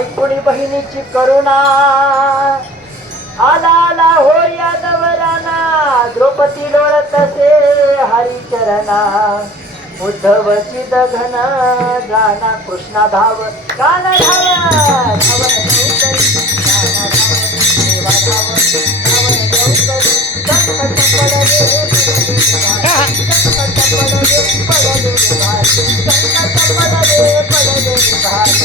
ऐकुणी बहिणीची करुणा आला आला हो यादवराना द्रौपदी लोळत असे हरिचरणा उद्धवची दघन जाना कृष्णा धाव कान धाव धावन लवकरी, काना धाव देवा धाव संकट पडले भारी, संकट पडले भारी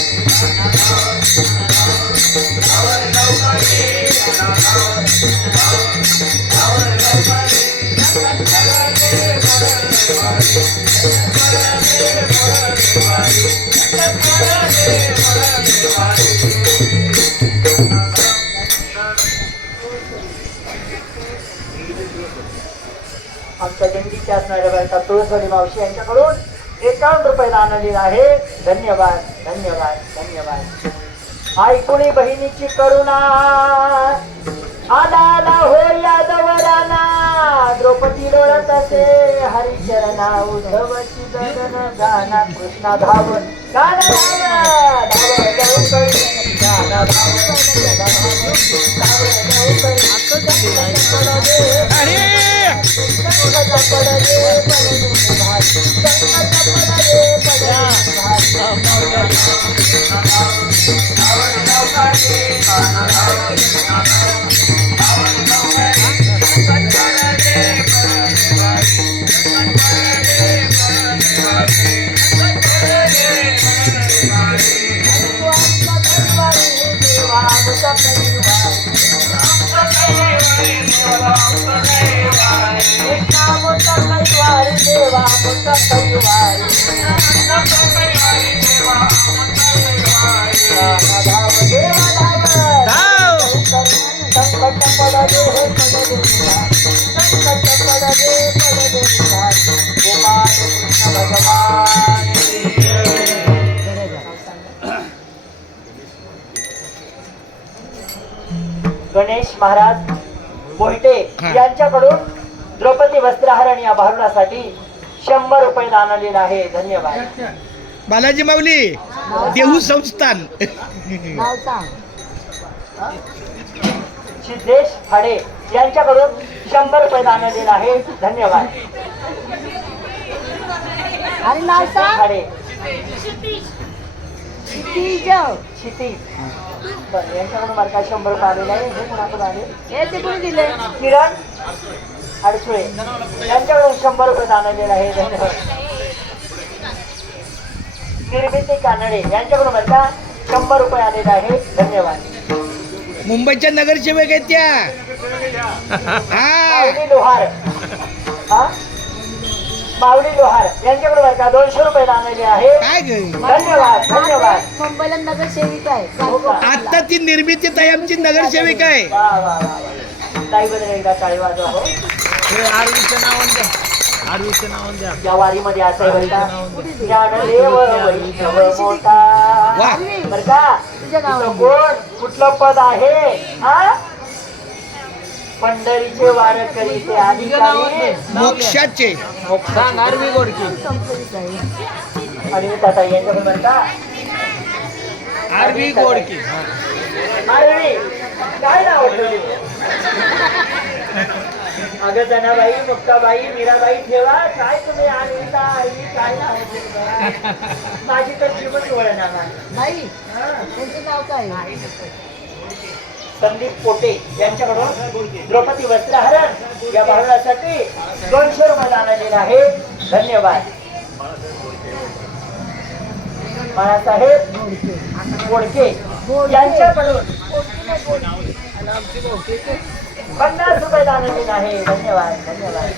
आमच्या दिंडीच्या असणाऱ्या बायका तुळसवाडी मावशी यांच्याकडून 51 रुपये दान दिलं आहे. धन्यवाद धन्यवाद धन्यवाद. ऐकुणी बहिणीची करुणा आला आला हो यादवराना द्रौपदी लोळत असे हरिचरणा उद्धवची दगन गाना कृष्णा धावन गाना धाव धाव लवकरी, गाना धाव गणेश महाराज मोहिते यांच्याकडून द्रौपदी वस्त्रहरण या भारुणासाठी 100 रुपये दान दिलं आहे. धन्यवाद. बालाजी माऊली देहू संस्थान सिद्धेश फाडे यांच्याकडून 100 रुपये दान दिलं आहे. धन्यवाद. फाडे क्षितिज बरं यांच्याकडून मला काय 100 रुपये आलेले आहे. हे कोणाकडून आले? किरण अडसुळे यांच्याकडून 100 रुपये दान दिलं आहे. धन्यवाद. निर्मिती कानडे यांच्याकडून मला का 100 रुपये आलेले आहे. धन्यवाद. मुंबईच्या नगरसेवक आहेत त्या. माऊली लोहार माऊली लोहार यांच्याकडून बरं का 200 रुपये दान आहे. काय ग धन्यवाद धन्यवाद. मुंबईला नगरसेविका आहे. आता ती निर्मिती ताई आमची नगरसेविका आहे. वा वा वा. ताई बद्दल एकदा टाळी वाजवा. हो या वारीमध्ये असं आहे बरं का ज्ञानदेव वैष्णव मोठा बरं का तिथं कोण कुठलं पद आहे हा पंढरीचे वारकरी ते अधिकारी मोक्षाचे आणि ताता यांच्याकडून बरं का आरवी गोडके आरवी काय नाव ठेवले अगं जनाबाई मुक्ताबाई मीराबाई ठेवा काय तुम्ही आणता काय नाव माझी तर जीवन वळणार नाही. त्यांचं नाव काय? संदीप पोटे यांच्याकडून द्रौपदी वस्त्रहरण या भारुणासाठी 200 रुपये दान दिलं आहे. धन्यवाद. बाळासाहेब गोडके यांच्याकडून 50 रुपये दान दिलं आहे. धन्यवाद धन्यवाद.